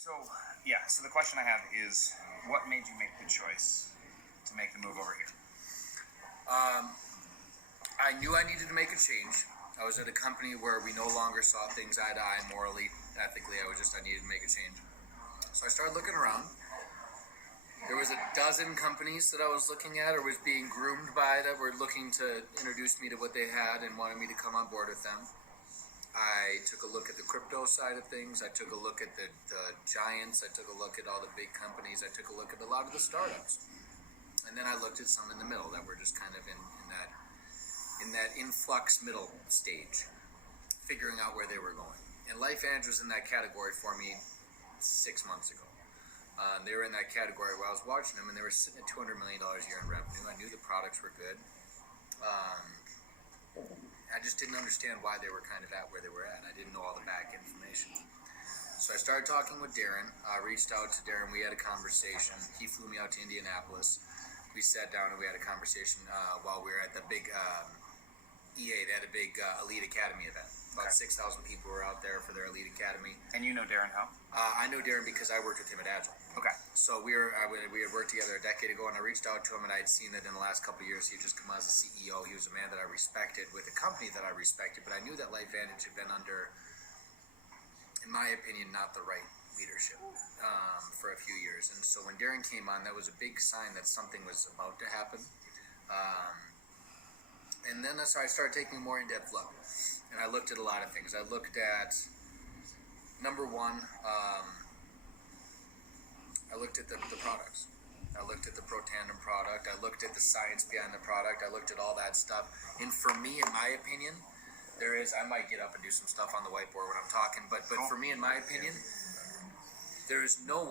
So, yeah, so the question I have is, what made you make the choice to make the move over here? I knew I needed to make a change. I was at a company where we no longer saw things eye to eye, morally, ethically. I needed to make a change. So I started looking around. There was a dozen companies that I was looking at or was being groomed by that were looking to introduce me to what they had and wanted me to come on board with them. I took a look at the crypto side of things. I took a look at the giants. I took a look at all the big companies. I took a look at a lot of the startups. And then I looked at some in the middle that were just kind of in that influx middle stage, figuring out where they were going. And LifeVantage was in that category for me 6 months ago. They were in that category where I was watching them, and they were sitting at $200 million a year in revenue. I knew the products were good. I just didn't understand why they were kind of at where they were at. I didn't know all the back information. So I started talking with Darren. I reached out to Darren. We had a conversation. He flew me out to Indianapolis. We sat down and we had a conversation while we were at the big EA. They had a big Elite Academy event. About 6,000 people were out there for their Elite Academy. And you know Darren how? I know Darren because I worked with him at Agile. Okay. So we had worked together a decade ago, and I reached out to him, and I had seen that in the last couple of years he had just come out as a CEO. He was a man that I respected with a company that I respected, but I knew that LifeVantage had been under, in my opinion, not the right leadership for a few years. And so when Darren came on, that was a big sign that something was about to happen. And then so I started taking a more in-depth look, and I looked at a lot of things. I looked at, number one, I looked at the products. I looked at the ProTandem product. I looked at the science behind the product. I looked at all that stuff. And for me, in my opinion, I might get up and do some stuff on the whiteboard when I'm talking, but for me, in my opinion, there is no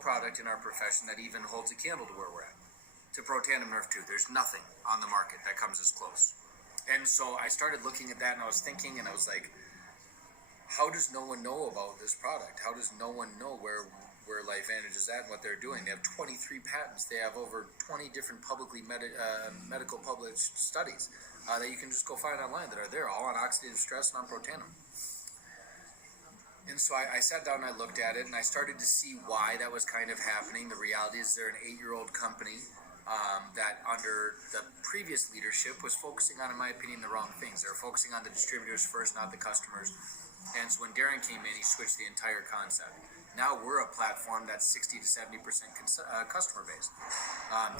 product in our profession that even holds a candle to where we're at. To ProTandem Nerf 2, there's nothing on the market that comes as close. And so I started looking at that, and I was thinking, and I was like, how does no one know about this product? How does no one know where LifeVantage is at and what they're doing? They have 23 patents. They have over 20 different publicly medical published studies that you can just go find online that are there, all on oxidative stress and on ProTandem. And so I sat down and I looked at it, and I started to see why that was kind of happening. The reality is they're an 8-year-old company that under the previous leadership was focusing on, in my opinion, the wrong things. They were focusing on the distributors first, not the customers. And so when Darren came in, he switched the entire concept. Now we're a platform that's 60 to 70% customer based.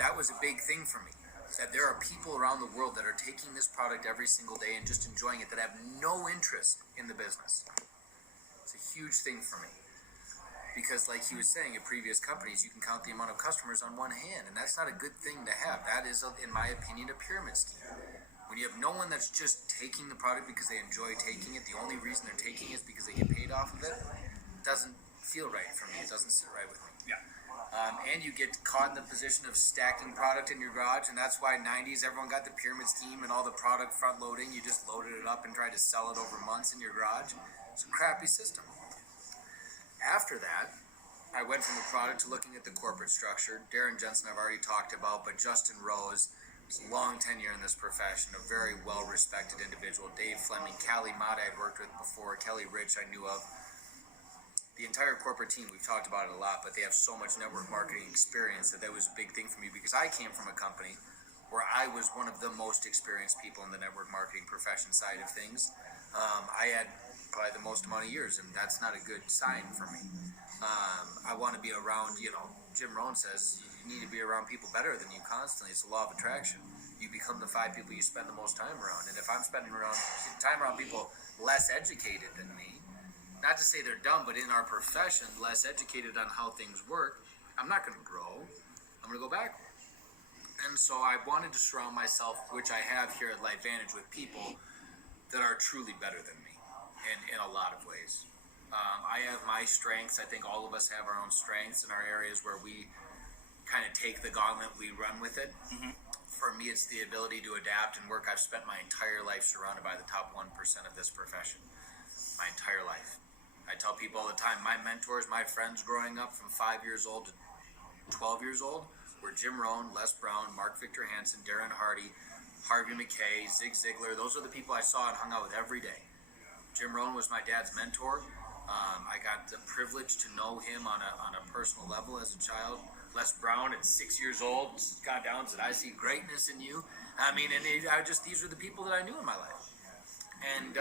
That was a big thing for me, that there are people around the world that are taking this product every single day and just enjoying it that have no interest in the business. It's a huge thing for me. Because like he was saying, in previous companies, you can count the amount of customers on one hand, and that's not a good thing to have. That is, in my opinion, a pyramid scheme. When you have no one that's just taking the product because they enjoy taking it, the only reason they're taking it is because they get paid off of it, it doesn't feel right for me. It doesn't sit right with me. Yeah. And you get caught in the position of stacking product in your garage, and that's why 90s, everyone got the pyramid scheme and all the product front loading. You just loaded it up and tried to sell it over months in your garage. It's a crappy system. After that, I went from the product to looking at the corporate structure. Darren Jensen I've already talked about, but Justin Rose, long tenure in this profession, a very well-respected individual. Dave Fleming, Callie Mott I'd worked with before, Kelly Rich I knew of. The entire corporate team, we've talked about it a lot, but they have so much network marketing experience that was a big thing for me because I came from a company where I was one of the most experienced people in the network marketing profession side of things. I had probably the most amount of years, and that's not a good sign for me. I want to be around, Jim Rohn says you need to be around people better than you constantly. It's the law of attraction. You become the 5 people you spend the most time around. And if I'm spending time around people less educated than me, not to say they're dumb, but in our profession, less educated on how things work, I'm not going to grow. I'm going to go backward. And so I wanted to surround myself, which I have here at LifeVantage, with people that are truly better than me in a lot of ways. I have my strengths. I think all of us have our own strengths in our areas where we kind of take the gauntlet, we run with it. Mm-hmm. For me, it's the ability to adapt and work. I've spent my entire life surrounded by the top 1% of this profession. My entire life. I tell people all the time, my mentors, my friends growing up from 5 years old to 12 years old were Jim Rohn, Les Brown, Mark Victor Hansen, Darren Hardy, Harvey McKay, Zig Ziglar. Those are the people I saw and hung out with every day. Jim Rohn was my dad's mentor. I got the privilege to know him on a personal level as a child. Les Brown at 6 years old got down and said, "I see greatness in you." I mean, and these are the people that I knew in my life. And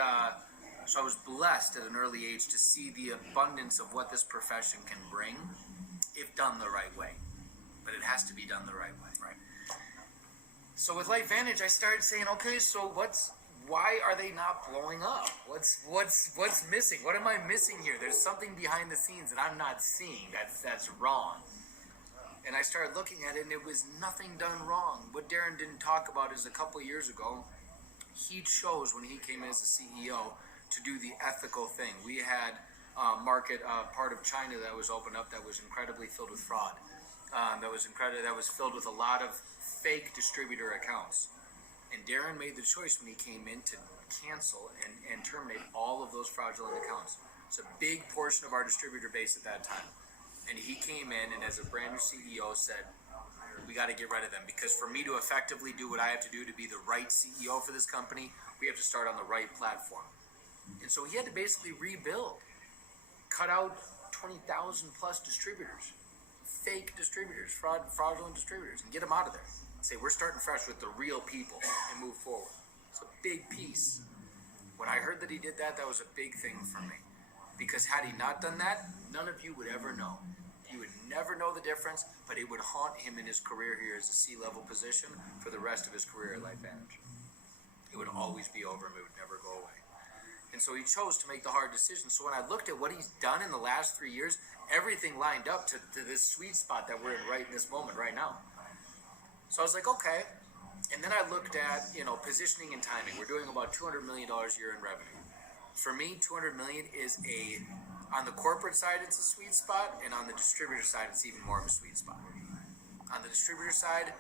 so I was blessed at an early age to see the abundance of what this profession can bring if done the right way. But it has to be done the right way. Right. So with LifeVantage, I started saying, okay, so why are they not blowing up? What's missing? What am I missing here? There's something behind the scenes that I'm not seeing that's wrong. And I started looking at it, and it was nothing done wrong. What Darren didn't talk about is a couple years ago, he chose when he came in as the CEO to do the ethical thing. We had a market part of China that was opened up that was incredibly filled with fraud. That was filled with a lot of fake distributor accounts. And Darren made the choice when he came in to cancel and terminate all of those fraudulent accounts. It's a big portion of our distributor base at that time. And he came in and as a brand new CEO said, we got to get rid of them, because for me to effectively do what I have to do to be the right CEO for this company, we have to start on the right platform. And so he had to basically rebuild, cut out 20,000 plus distributors, fake distributors, fraudulent distributors, and get them out of there. Say, we're starting fresh with the real people and move forward. It's a big piece. When I heard that he did that, that was a big thing for me. Because had he not done that, none of you would ever know. You would never know the difference, but it would haunt him in his career here as a C-level position for the rest of his career at LifeVantage. It would always be over him. It would never go away. And so he chose to make the hard decision. So when I looked at what he's done in the last 3 years, everything lined up to this sweet spot that we're in right in this moment, right now. So I was like, okay. And then I looked at, positioning and timing. We're doing about $200 million a year in revenue. For me, $200 million is on the corporate side, it's a sweet spot, and on the distributor side, it's even more of a sweet spot. On the distributor side,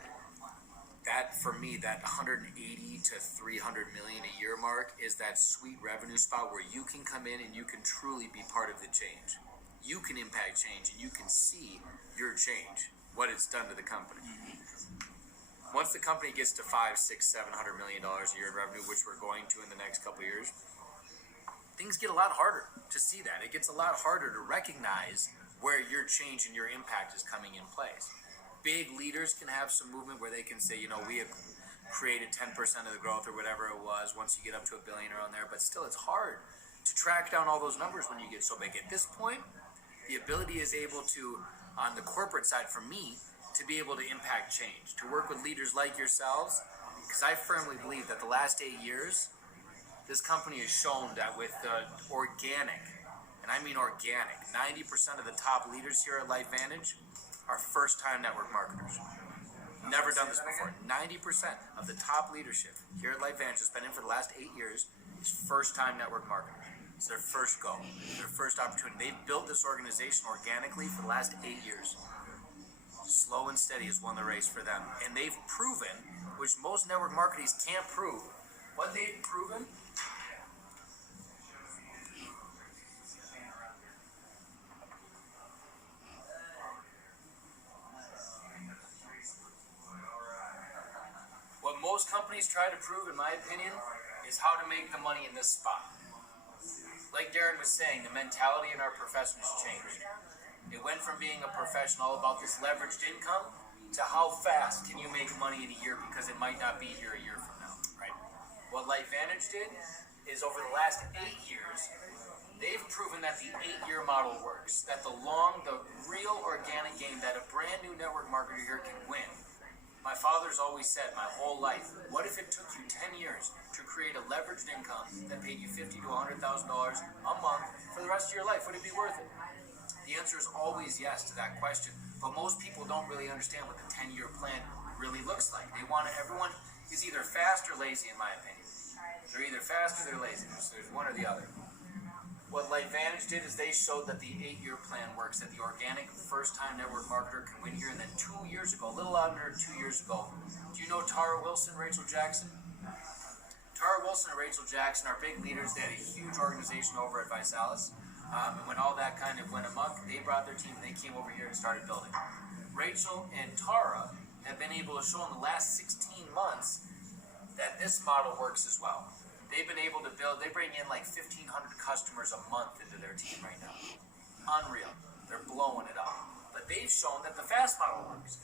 that for me, that 180 to 300 million a year mark is that sweet revenue spot where you can come in and you can truly be part of the change. You can impact change and you can see your change, what it's done to the company. Once the company gets to $500, $600, $700 million a year in revenue, which we're going to in the next couple of years, things get a lot harder to see that. It gets a lot harder to recognize where your change and your impact is coming in place. Big leaders can have some movement where they can say, we have created 10% of the growth or whatever it was once you get up to $1 billion around there. But still, it's hard to track down all those numbers when you get so big. At this point, the ability is able to, on the corporate side for me, to be able to impact change, to work with leaders like yourselves, because I firmly believe that the last 8 years, this company has shown that with organic, and I mean organic, 90% of the top leaders here at LifeVantage are first-time network marketers. Never done this before. 90% of the top leadership here at LifeVantage has been in for the last 8 years is first-time network marketers. It's their first go, their first opportunity. They've built this organization organically for the last 8 years. Slow and steady has won the race for them. And they've proven, which most network marketers can't prove, what they've proven most companies try to prove, in my opinion, is how to make the money in this spot. Like Darren was saying, the mentality in our profession has changed. It went from being a profession all about this leveraged income to how fast can you make money in a year because it might not be here a year from now, right? What LifeVantage did is over the last 8 years, they've proven that the 8-year model works, that the real organic game that a brand new network marketer here can win. My father's always said my whole life, what if it took you 10 years to create a leveraged income that paid you $50,000 to $100,000 a month for the rest of your life? Would it be worth it? The answer is always yes to that question, but most people don't really understand what the 10-year plan really looks like. Everyone is either fast or lazy, in my opinion. They're either fast or they're lazy. There's one or the other. What LifeVantage did is they showed that the 8-year plan works, that the organic first-time network marketer can win here. And then 2 years ago, a little under 2 years ago, do you know Tara Wilson, Rachel Jackson? Tara Wilson and Rachel Jackson are big leaders. They had a huge organization over at Visalis. And when all that kind of went amok, they brought their team and they came over here and started building. Rachel and Tara have been able to show in the last 16 months that this model works as well. they've been able to build. They bring in like 1,500 customers a month into their team right now. Unreal. They're blowing it up. But they've shown that the fast model works.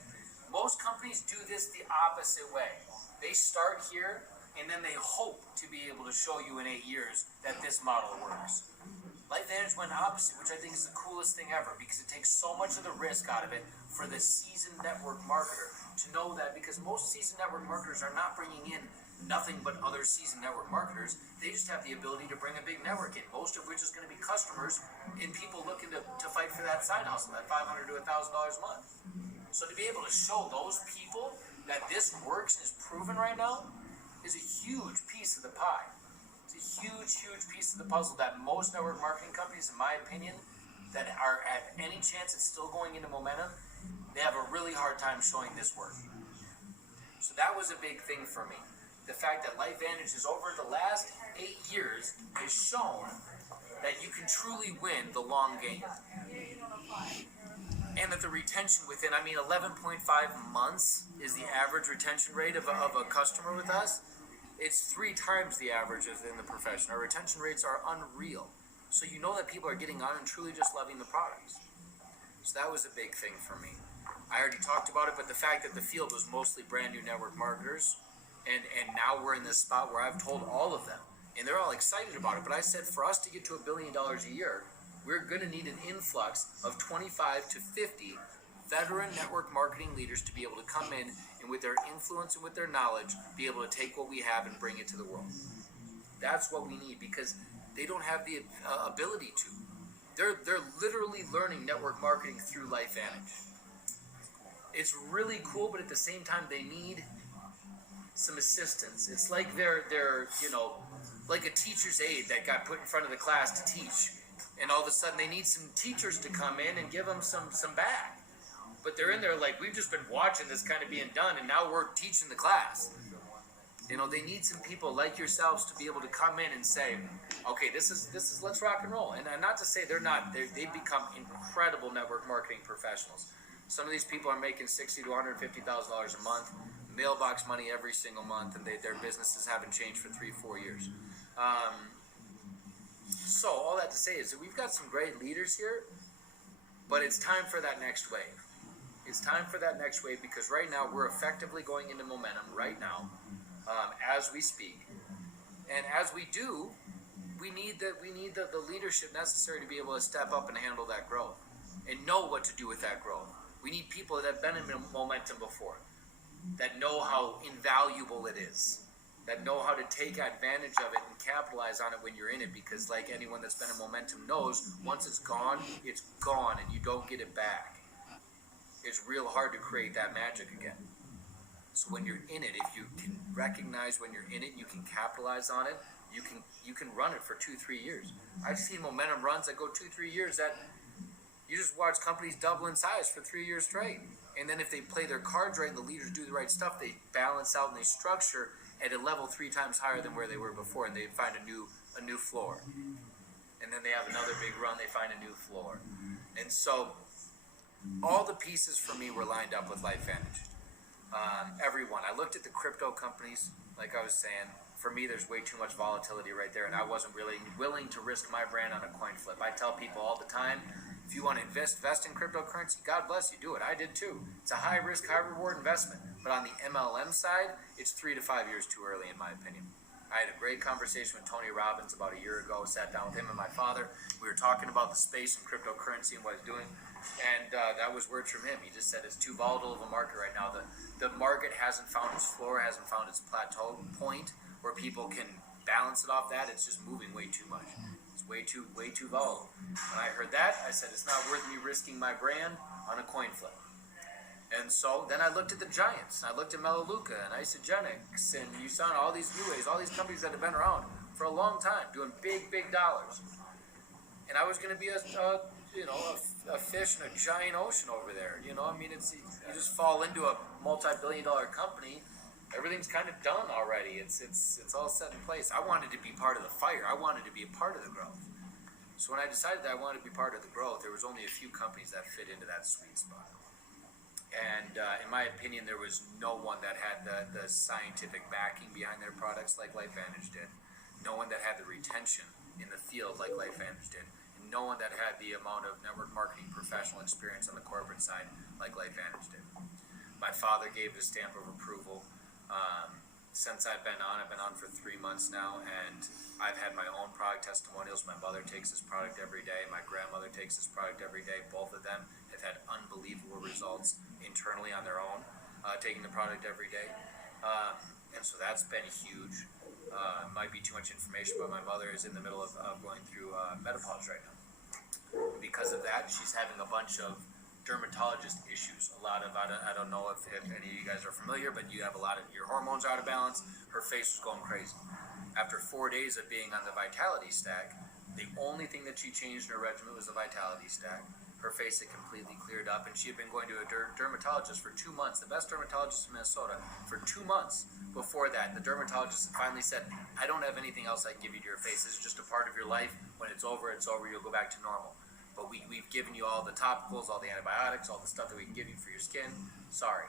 Most companies do this the opposite way. They start here, and then they hope to be able to show you in 8 years that this model works. LifeVantage went opposite, which I think is the coolest thing ever, because it takes so much of the risk out of it for the seasoned network marketer to know that, because most seasoned network marketers are not bringing in nothing but other seasoned network marketers. They just have the ability to bring a big network in, most of which is going to be customers and people looking to fight for that side hustle, that $500 to $1,000 a month. So to be able to show those people that this works and is proven right now is a huge piece of the pie. It's a huge, huge piece of the puzzle that most network marketing companies, in my opinion, that are at any chance it's still going into momentum, they have a really hard time showing this work. So that was a big thing for me. The fact that LifeVantage is over the last 8 years has shown that you can truly win the long game. And that the retention within, 11.5 months is the average retention rate of a customer with us. It's 3 times the average as in the profession. Our retention rates are unreal. So you know that people are getting on and truly just loving the products. So that was a big thing for me. I already talked about it, but the fact that the field was mostly brand new network marketers, and now we're in this spot where I've told all of them, and they're all excited about it, but I said for us to get to $1 billion a year, we're going to need an influx of 25 to 50 veteran network marketing leaders to be able to come in and with their influence and with their knowledge be able to take what we have and bring it to the world. That's what we need, because they don't have the ability to. They're literally learning network marketing through LifeVantage. It's really cool, but at the same time they need some assistance. It's like they're like a teacher's aide that got put in front of the class to teach, and all of a sudden they need some teachers to come in and give them some back. But they're in there like, we've just been watching this kind of being done, and now we're teaching the class. They need some people like yourselves to be able to come in and say, okay, this is let's rock and roll. And not to say they've become incredible network marketing professionals. Some of these people are making $60,000 to $150,000 a month, mailbox money every single month, and their businesses haven't changed for 3-4 years. So all that to say is that we've got some great leaders here, but it's time for that next wave. It's time for that next wave, because right now we're effectively going into momentum right now, as we speak. And as we do, we need the leadership necessary to be able to step up and handle that growth and know what to do with that growth. We need people that have been in momentum before, that know how invaluable it is, that know how to take advantage of it and capitalize on it when you're in it, because like anyone that's been in momentum knows, once it's gone and you don't get it back. It's real hard to create that magic again. So when you're in it, if you can recognize when you're in it, you can capitalize on it, you can run it for 2-3 years. I've seen momentum runs that go 2-3 years that you just watch companies double in size for 3 years straight. And then if they play their cards right and the leaders do the right stuff, they balance out and they structure at a level 3 times higher than where they were before, and they find a new floor. And then they have another big run, they find a new floor. And so all the pieces for me were lined up with LifeVantage. Everyone. I looked at the crypto companies, like I was saying. For me, there's way too much volatility right there, and I wasn't really willing to risk my brand on a coin flip. I tell people all the time, if you want to invest in cryptocurrency, God bless you, do it. I did too. It's a high risk, high reward investment. But on the MLM side, it's 3 to 5 years too early, in my opinion. I had a great conversation with Tony Robbins about a year ago. Sat down with him and my father. We were talking about the space and cryptocurrency and what he's doing. And that was words from him. He just said it's too volatile of a market right now. The market hasn't found its floor, hasn't found its plateau point where people can balance it off that. It's just moving way too much. It's way too volatile. When I heard that, I said it's not worth me risking my brand on a coin flip. And so then I looked at the giants. I looked at Melaleuca and Isogenics and USANA, all these new ways, all these companies that have been around for a long time, doing big dollars. And I was going to be a fish in a giant ocean over there. You just fall into a multi-billion-dollar company. Everything's kind of done already. It's all set in place. I wanted to be part of the fire. I wanted to be a part of the growth. So when I decided that I wanted to be part of the growth, there was only a few companies that fit into that sweet spot. And in my opinion, there was no one that had the scientific backing behind their products like LifeVantage did. no one that had the retention in the field like LifeVantage did, and no one that had the amount of network marketing professional experience on the corporate side like LifeVantage did. My father gave the stamp of approval. Since I've been on for 3 months now, and I've had my own product testimonials. My mother takes this product every day. My grandmother takes this product every day. Both of them have had unbelievable results internally on their own, taking the product every day. And so that's been huge. Might be too much information, but my mother is in the middle of going through menopause right now. Because of that, she's having a bunch of dermatologist issues. A lot of, I don't know if any of you guys are familiar, but you have a lot of your hormones out of balance. Her face was going crazy. After 4 days of being on the Vitality Stack, the only thing that she changed in her regimen was the Vitality Stack. Her face had completely cleared up, and she had been going to a dermatologist for 2 months, the best dermatologist in Minnesota, for 2 months. Before that, the dermatologist finally said, I don't have anything else I can give you to your face. This is just a part of your life. When it's over, you'll go back to normal. But we've given you all the topicals, all the antibiotics, all the stuff that we can give you for your skin. Sorry.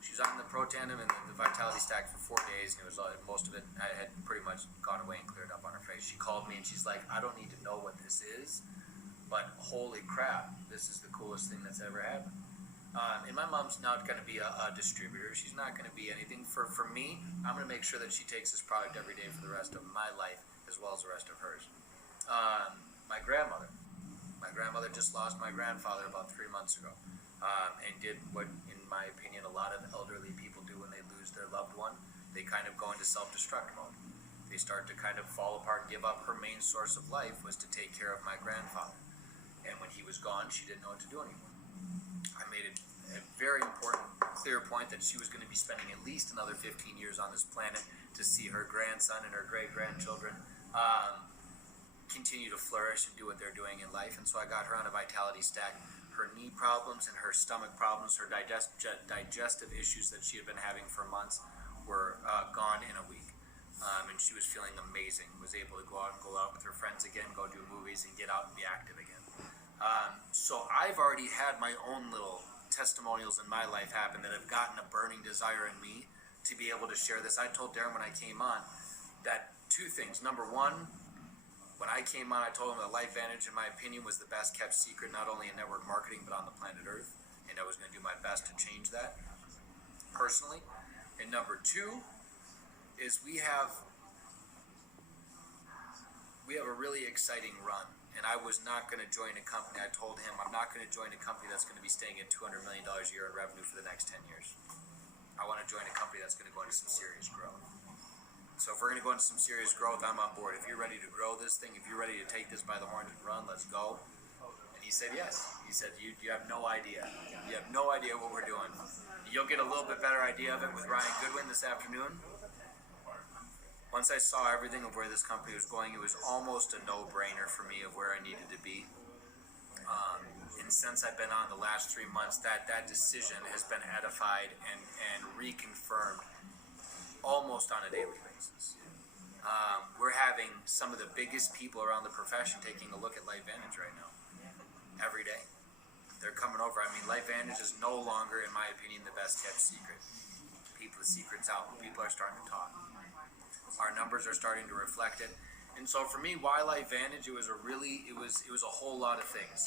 She was on the Pro Tandem and the Vitality Stack for 4 days, and it was most of it had pretty much gone away and cleared up on her face. She called me and she's like, I don't need to know what this is, but holy crap, this is the coolest thing that's ever happened. And my mom's not going to be a distributor. She's not going to be anything. For me, I'm going to make sure that she takes this product every day for the rest of my life, as well as the rest of hers. My grandmother just lost my grandfather about 3 months ago, and did what, in my opinion, a lot of elderly people do when they lose their loved one. They kind of go into self-destruct mode. They start to kind of fall apart and give up. Her main source of life was to take care of my grandfather, and when he was gone, she didn't know what to do anymore. I made it a very important, clear point that she was going to be spending at least another 15 years on this planet to see her grandson and her great-grandchildren continue to flourish and do what they're doing in life. And so I got her on a Vitality Stack. Her knee problems and her stomach problems, her digestive issues that she had been having for months were gone in a week. And she was feeling amazing, was able to go out with her friends again, go do movies, and get out and be active again. So I've already had my own little testimonials in my life happen that have gotten a burning desire in me to be able to share this. I told Darren when I came on that 2 things. Number 1, when I came on, I told him that LifeVantage, in my opinion, was the best kept secret, not only in network marketing, but on the planet Earth. And I was going to do my best to change that personally. And number 2 is we have a really exciting run. And I was not going to join a company. I told him I'm not going to join a company that's going to be staying at $200 million a year in revenue for the next 10 years. I want to join a company that's going to go into some serious growth. So if we're going to go into some serious growth, I'm on board. If you're ready to grow this thing, if you're ready to take this by the horns and run, let's go. And he said yes. He said, you have no idea. You have no idea what we're doing. You'll get a little bit better idea of it with Ryan Goodwin this afternoon. Once I saw everything of where this company was going, it was almost a no-brainer for me of where I needed to be. And since I've been on the last 3 months, that decision has been edified and reconfirmed almost on a daily basis. We're having some of the biggest people around the profession taking a look at LifeVantage right now. Every day. They're coming over. I mean, LifeVantage is no longer, in my opinion, the best kept secret. The secret's out. People are starting to talk. Our numbers are starting to reflect it. And so for me, why LifeVantage? It was a whole lot of things.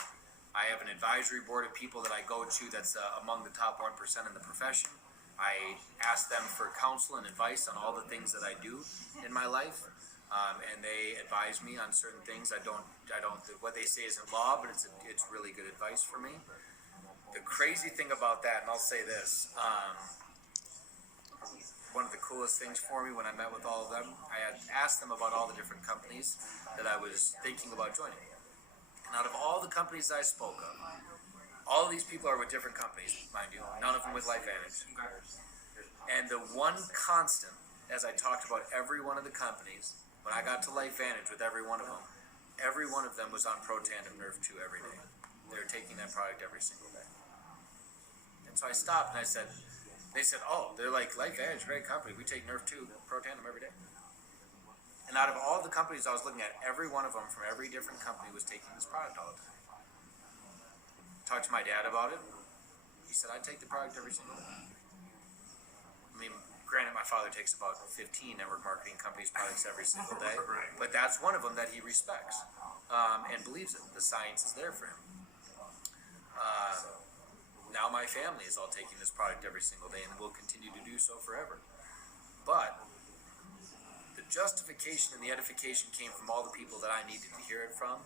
I have an advisory board of people that I go to that's among the top 1% in the profession. I ask them for counsel and advice on all the things that I do in my life, and they advise me on certain things. I don't. What they say isn't law, but it's really good advice for me. The crazy thing about that, and I'll say this, one of the coolest things for me when I met with all of them, I had asked them about all the different companies that I was thinking about joining. And out of all the companies I spoke of, all of these people are with different companies, mind you, none of them with LifeVantage. And the one constant, as I talked about every one of the companies, when I got to LifeVantage with every one of them was on Pro Tandem Nerve 2 every day. They were taking that product every single day. And so I stopped and they said, oh, they're like, LifeVantage, great company. We take Nerve 2 Pro Tandem every day. And out of all the companies I was looking at, every one of them from every different company was taking this product all the time. Talked to my dad about it. He said, I take the product every single day. I mean, granted, my father takes about 15 network marketing companies' products every single day, but that's one of them that he respects and believes in. The science is there for him. Now my family is all taking this product every single day and will continue to do so forever. But the justification and the edification came from all the people that I needed to hear it from.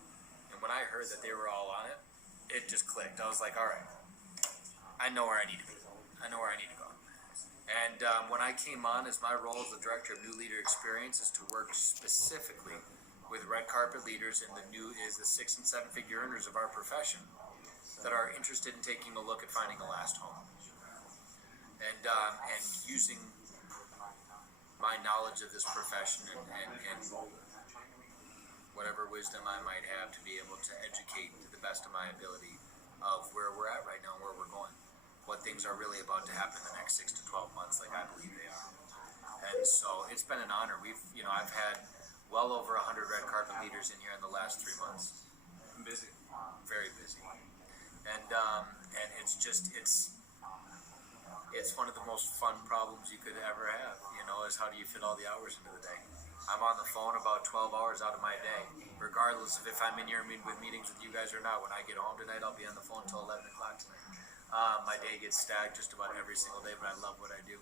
And when I heard that they were all on it, it just clicked. I was like, all right, I know where I need to be. I know where I need to go. And when I came on, as my role as the director of New Leader Experience is to work specifically with red carpet leaders in the 6 and 7 figure earners of our profession that are interested in taking a look at finding a last home. And using my knowledge of this profession and whatever wisdom I might have to be able to educate to the best of my ability of where we're at right now and where we're going. What things are really about to happen in the next 6 to 12 months, like I believe they are. And so it's been an honor. I've had well over 100 red carpet leaders in here in the last 3 months. I'm busy. Very busy. And it's one of the most fun problems you could ever have, is how do you fit all the hours into the day? I'm on the phone about 12 hours out of my day, regardless of if I'm in here with meetings with you guys or not. When I get home tonight, I'll be on the phone until 11 o'clock tonight. My day gets stacked just about every single day, but I love what I do.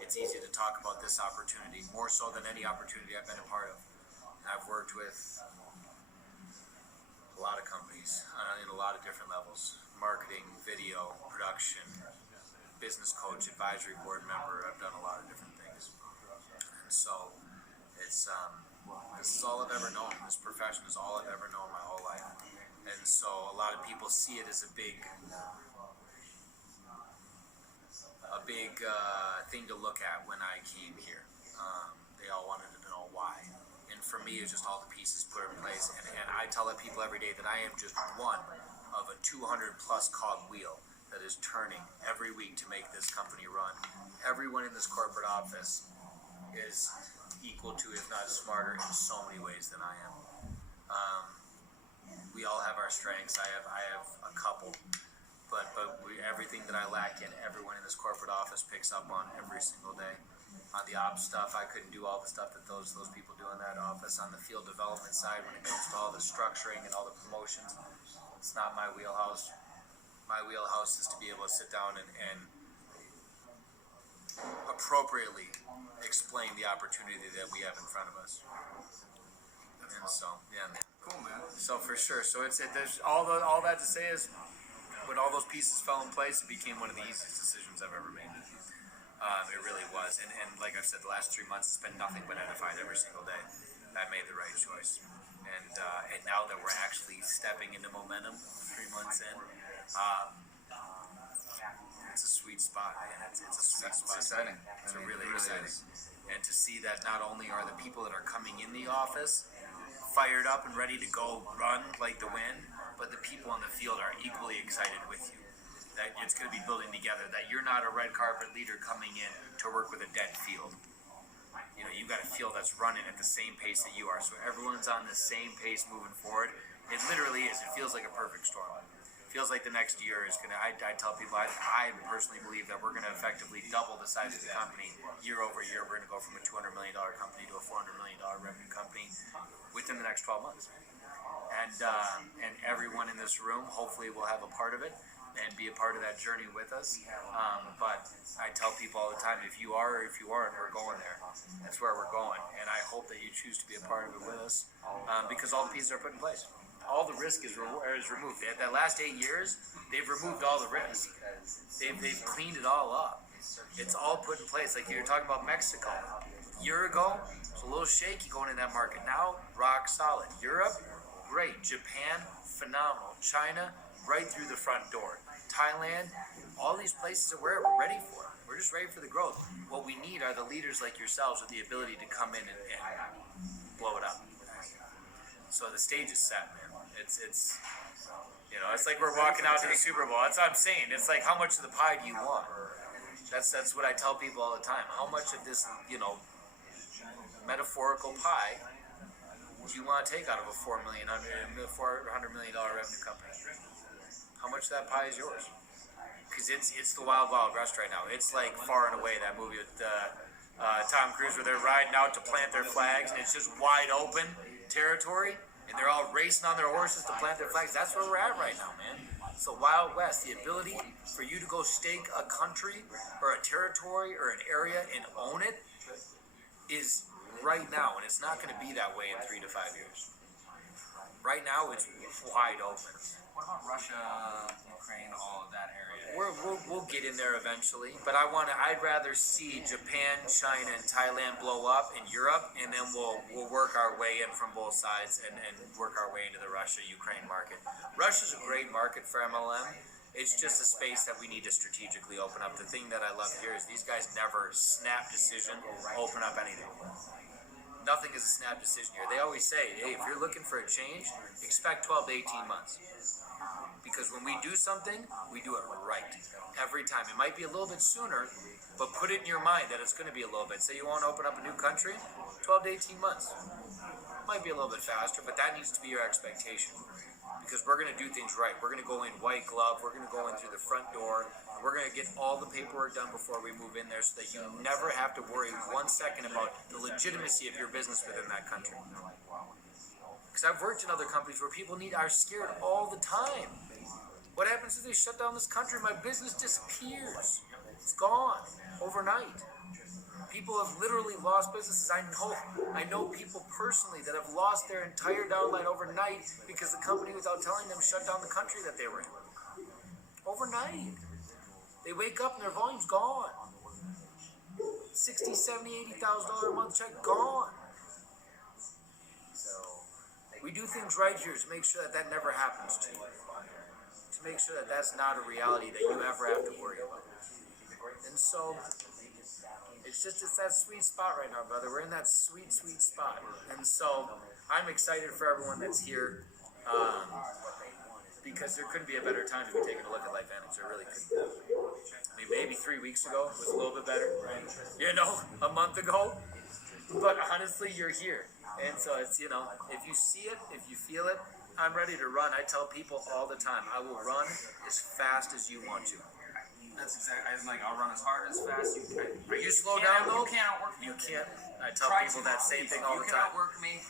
It's easy to talk about this opportunity, more so than any opportunity I've been a part of. I've worked with a lot of companies in a lot of different levels: marketing, video, production, business coach, advisory board member. I've done a lot of different things. And so it's this is all I've ever known. This profession is all I've ever known my whole life. And so a lot of people see it as a big thing to look at when I came here. They all wanted to know why. And for me, it's just all the pieces put in place. And I tell the people every day that I am just one of a 200 plus cog wheel that is turning every week to make this company run. Everyone in this corporate office is equal to, if not smarter, in so many ways than I am. We all have our strengths. I have a couple. But everything that I lack in, everyone in this corporate office picks up on every single day. On the ops stuff, I couldn't do all the stuff that those people do in that office. On the field development side, when it comes to all the structuring and all the promotions, it's not my wheelhouse. My wheelhouse is to be able to sit down and appropriately explain the opportunity that we have in front of us. And so, yeah, man. Cool, man. So for sure. So there's all that to say is, when all those pieces fell in place, it became one of the easiest decisions I've ever made. It really was. And like I've said, the last 3 months, it's been nothing but edified every single day. I made the right choice. And now that we're actually stepping into momentum 3 months in, it's a sweet spot, man. It's a sweet spot. It's exciting. It's really exciting. And to see that not only are the people that are coming in the office fired up and ready to go run like the wind, but the people on the field are equally excited with you. That it's going to be building together. That you're not a red carpet leader coming in to work with a dead field. You got a field that's running at the same pace that you are. So everyone's on the same pace moving forward. It literally is. It feels like a perfect storm. It feels like the next year is going to, I tell people, I personally believe that we're going to effectively double the size of the company year over year. We're going to go from a $200 million company to a $400 million revenue company within the next 12 months. And everyone in this room hopefully will have a part of it and be a part of that journey with us. But I tell people all the time, if you are or if you aren't, we're going there. That's where we're going. And I hope that you choose to be a part of it with us because all the pieces are put in place. All the risk is removed. That last 8 years, they've removed all the risk. They've cleaned it all up. It's all put in place. Like you're talking about Mexico. A year ago, it's a little shaky going in that market. Now, rock solid. Europe, great. Japan, phenomenal. China, right through the front door. Thailand, all these places that we're ready for. We're just ready for the growth. What we need are the leaders like yourselves with the ability to come in and blow it up. So the stage is set, man. It's like we're walking out to the Super Bowl. That's what I'm saying. It's like, how much of the pie do you want? That's what I tell people all the time. How much of this, metaphorical pie do you want to take out of a $400 million revenue company? How much of that pie is yours? Because it's the wild, wild west right now. It's like far and away that movie with Tom Cruise, where they're riding out to plant their flags, and it's just wide open territory, and they're all racing on their horses to plant their flags. That's where we're at right now, man. It's the Wild West. The ability for you to go stake a country or a territory or an area and own it is right now, and it's not going to be that way in 3 to 5 years. Right now, it's wide open. What about Russia, Ukraine, all of that area? We'll get in there eventually, but I'd rather see Japan, China, and Thailand blow up in Europe, and then we'll work our way in from both sides and work our way into the Russia-Ukraine market. Russia's a great market for MLM. It's just a space that we need to strategically open up. The thing that I love here is these guys never snap decision, open up anything. Nothing is a snap decision here. They always say, hey, if you're looking for a change, expect 12 to 18 months. Because when we do something, we do it right. Every time. It might be a little bit sooner, but put it in your mind that it's going to be a little bit. Say you want to open up a new country, 12 to 18 months. Might be a little bit faster, but that needs to be your expectation. Because we're going to do things right. We're going to go in white glove. We're going to go in through the front door. We're going to get all the paperwork done before we move in there so that you never have to worry 1 second about the legitimacy of your business within that country. Because I've worked in other companies where people are scared all the time. What happens if they shut down this country? My business disappears. It's gone overnight. People have literally lost businesses. I know people personally that have lost their entire downline overnight because the company, without telling them, shut down the country that they were in. Overnight. They wake up and their volume's gone. $60,000, $70,000, $80,000 a month check, gone. We do things right here to make sure that never happens to you. To make sure that that's not a reality that you ever have to worry about. And so, it's that sweet spot right now, brother. We're in that sweet, sweet spot. And so, I'm excited for everyone that's here. Because there couldn't be a better time to be taking a look at LifeVantage. There really couldn't. I mean, maybe 3 weeks ago was a little bit better. A month ago. But honestly, you're here. And so it's, if you see it, if you feel it, I'm ready to run. I tell people all the time, I will run as fast as you want to. That's exactly. I'm like, I'll run as hard as fast. You slow down though? You can't outwork me. You can't. I tell people that same thing all the time. You can outwork me.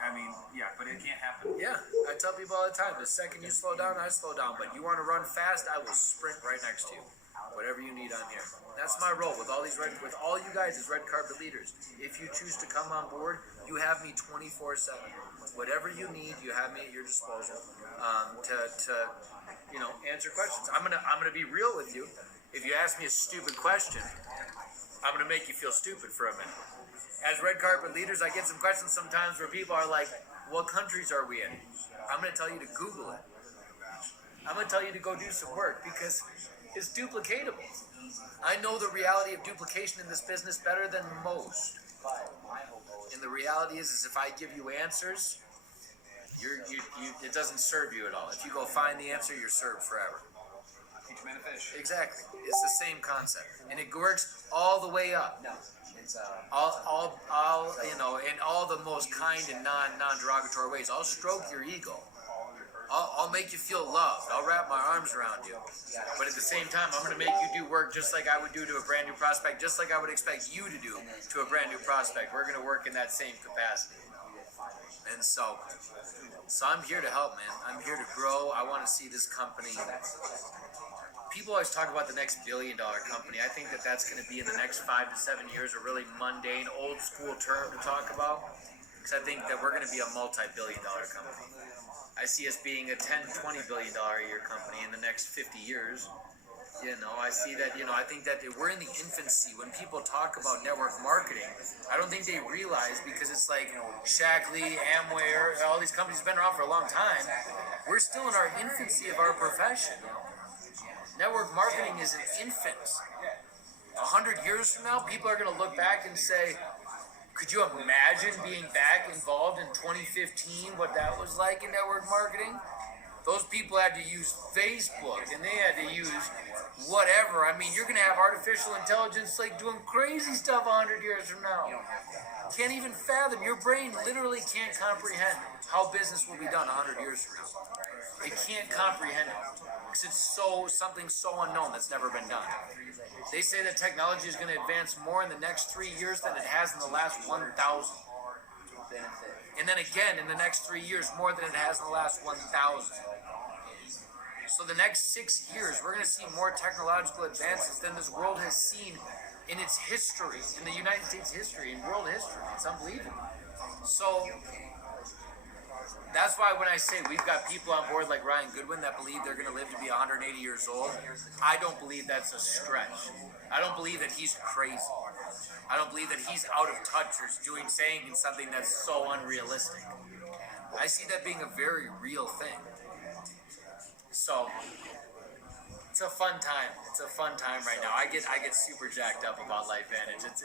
I mean, yeah, but it can't happen. Yeah, I tell people all the time, the second you slow down, I slow down. But you want to run fast, I will sprint right next to you. Whatever you need on here. That's my role with all you guys as red carpet leaders. If you choose to come on board, you have me 24/7. Whatever you need, you have me at your disposal to answer questions. I'm gonna be real with you. If you ask me a stupid question, I'm gonna make you feel stupid for a minute. As red carpet leaders, I get some questions sometimes where people are like, what countries are we in? I'm going to tell you to Google it. I'm going to tell you to go do some work because it's duplicatable. I know the reality of duplication in this business better than most. And the reality is if I give you answers, it doesn't serve you at all. If you go find the answer, you're served forever. Teach men to fish. Exactly. It's the same concept. And it works all the way up. No. In all the most kind and non-derogatory ways. I'll stroke your ego. I'll make you feel loved. I'll wrap my arms around you. But at the same time, I'm going to make you do work just like I would do to a brand new prospect, just like I would expect you to do to a brand new prospect. We're going to work in that same capacity. And so I'm here to help, man. I'm here to grow. I want to see this company. People always talk about the next billion-dollar company. I think that's going to be in the next 5 to 7 years, a really mundane, old-school term to talk about. Because I think that we're going to be a multi-billion-dollar company. I see us being a $10, $20 billion a year company in the next 50 years. I see that, I think that we're in the infancy. When people talk about network marketing, I don't think they realize, because it's like Shackley, Amway, all these companies have been around for a long time. We're still in our infancy of our profession. Network marketing is an infant. 100 years from now, people are going to look back and say, could you imagine being back involved in 2015, what that was like in network marketing? Those people had to use Facebook, and they had to use whatever. I mean, you're going to have artificial intelligence like doing crazy stuff 100 years from now. Can't even fathom. Your brain literally can't comprehend how business will be done 100 years from now. It can't comprehend it. Because it's something so unknown that's never been done. They say that technology is going to advance more in the next 3 years than it has in the last 1,000. And then again, in the next 3 years, more than it has in the last 1,000. So the next 6 years, we're going to see more technological advances than this world has seen in its history, in the United States history, in world history. It's unbelievable. So that's why when I say we've got people on board like Ryan Goodwin that believe they're going to live to be 180 years old, I don't believe that's a stretch. I don't believe that he's crazy. I don't believe that he's out of touch or saying something that's so unrealistic. I see that being a very real thing. So it's a fun time. It's a fun time right now. I get super jacked up about Life Vantage. It's